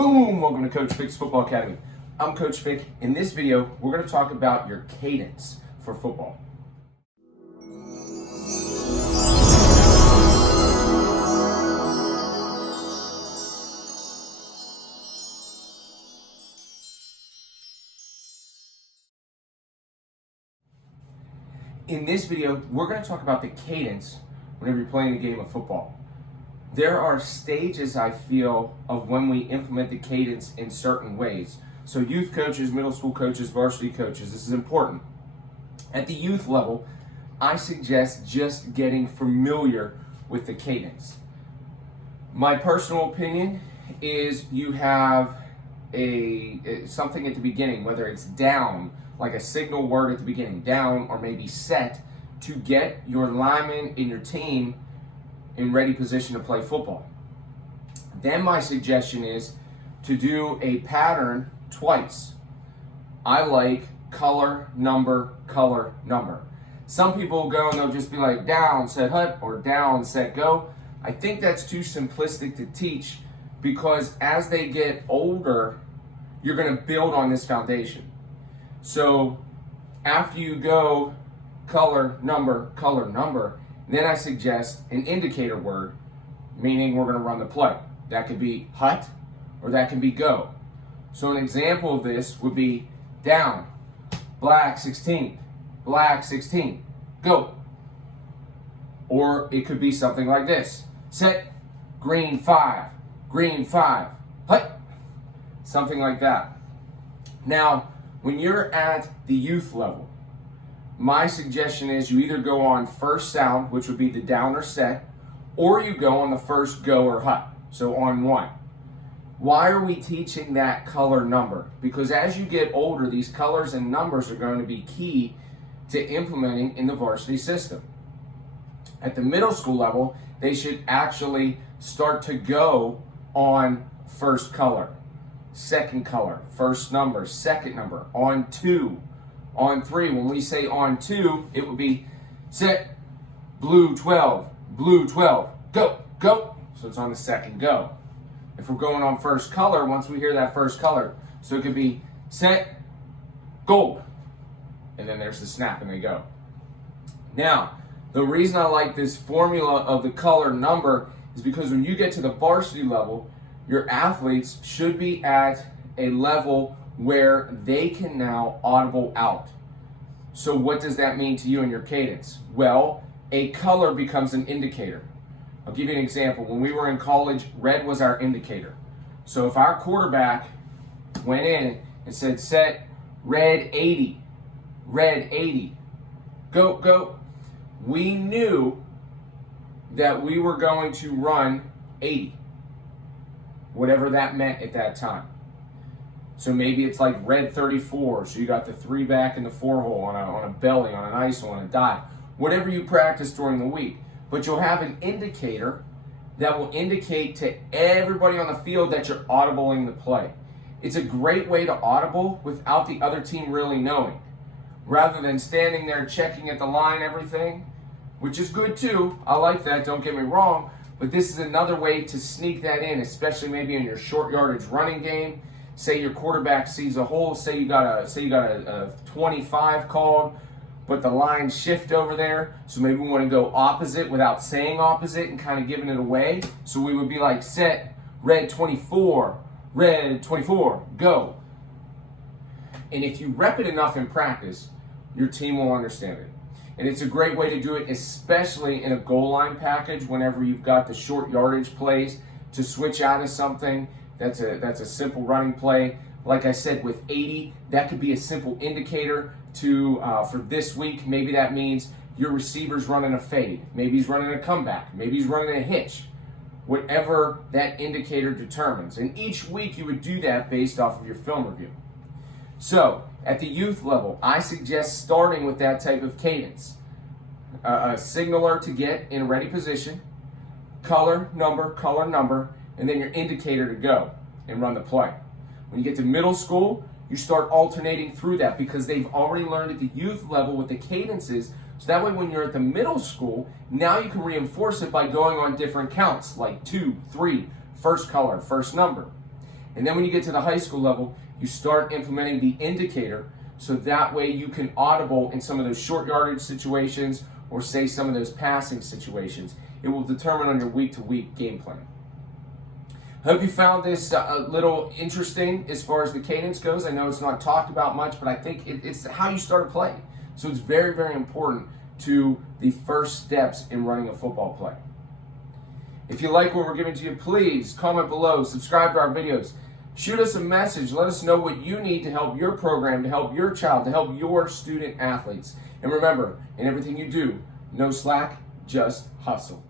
Boom! Welcome to Coach Ficht's Football Academy. I'm Coach Ficht. In this video, we're going to talk about your cadence for football. In this video, we're going to talk about the cadence whenever you're playing a game of football. There are stages, I feel, of when we implement the cadence in certain ways. So youth coaches, middle school coaches, varsity coaches, this is important. At the youth level, I suggest just getting familiar with the cadence. My personal opinion is you have something at the beginning, whether it's down, like a signal word at the beginning, down, or maybe set, to get your linemen in your team in ready position to play football. Then my suggestion is to do a pattern twice. I like color, number, color, number. Some people will go and they'll just be like down, set, hut, or down, set, go. I think that's too simplistic to teach because as they get older, you're going to build on this foundation. So after you go color, number, then I suggest an indicator word, meaning we're going to run the play. That could be hut or that can be go. So an example of this would be down, black 16, go. Or it could be something like this, set, green 5, hut, something like that. Now, when you're at the youth level, my suggestion is you either go on first sound, which would be the down or set, or you go on the first go or hut, so on one. Why are we teaching that color number? Because as you get older, these colors and numbers are going to be key to implementing in the varsity system. At the middle school level, they should actually start to go on first color, second color, first number, second number, on two, on 3. When we say on 2, it would be set, blue 12, go. So it's on the second go. If we're going on first color, once we hear that first color, so it could be set, gold. And then there's the snap and they go. Now, the reason I like this formula of the color number is because when you get to the varsity level, your athletes should be at a level where they can now audible out. So what does that mean to you and your cadence? Well, a color becomes an indicator. I'll give you an example. When we were in college, red was our indicator. So if our quarterback went in and said, set, red 80, go, we knew that we were going to run 80, whatever that meant at that time. So maybe it's like red 34, so you got the 3 back in the 4 hole on a belly, on an ISO, on a dot, whatever you practice during the week. But you'll have an indicator that will indicate to everybody on the field that you're audibling the play. It's a great way to audible without the other team really knowing. Rather than standing there checking at the line everything, which is good too, I like that, don't get me wrong, but this is another way to sneak that in, especially maybe in your short yardage running game. Say your quarterback sees a hole, say you got a 25 called, but the lines shift over there, so maybe we want to go opposite without saying opposite and kind of giving it away. So we would be like, set, red 24, go. And if you rep it enough in practice, your team will understand it. And it's a great way to do it, especially in a goal line package whenever you've got the short yardage plays to switch out of something. That's a simple running play. Like I said, with 80, that could be a simple indicator to for this week. Maybe that means your receiver's running a fade. Maybe he's running a comeback. Maybe he's running a hitch. Whatever that indicator determines. And each week you would do that based off of your film review. So, at the youth level, I suggest starting with that type of cadence. A signaler to get in a ready position, color, number, and then your indicator to go and run the play. When you get to middle school, you start alternating through that because they've already learned at the youth level what the cadence is. So that way when you're at the middle school, now you can reinforce it by going on different counts, like 2, 3, first color, first number. And then when you get to the high school level, you start implementing the indicator, so that way you can audible in some of those short yardage situations or say some of those passing situations. It will determine on your week-to-week game plan. I hope you found this a little interesting as far as the cadence goes. I know it's not talked about much, but I think it's how you start a play. So it's very, very important to the first steps in running a football play. If you like what we're giving to you, please comment below, subscribe to our videos, shoot us a message, let us know what you need to help your program, to help your child, to help your student athletes. And remember, in everything you do, no slack, just hustle.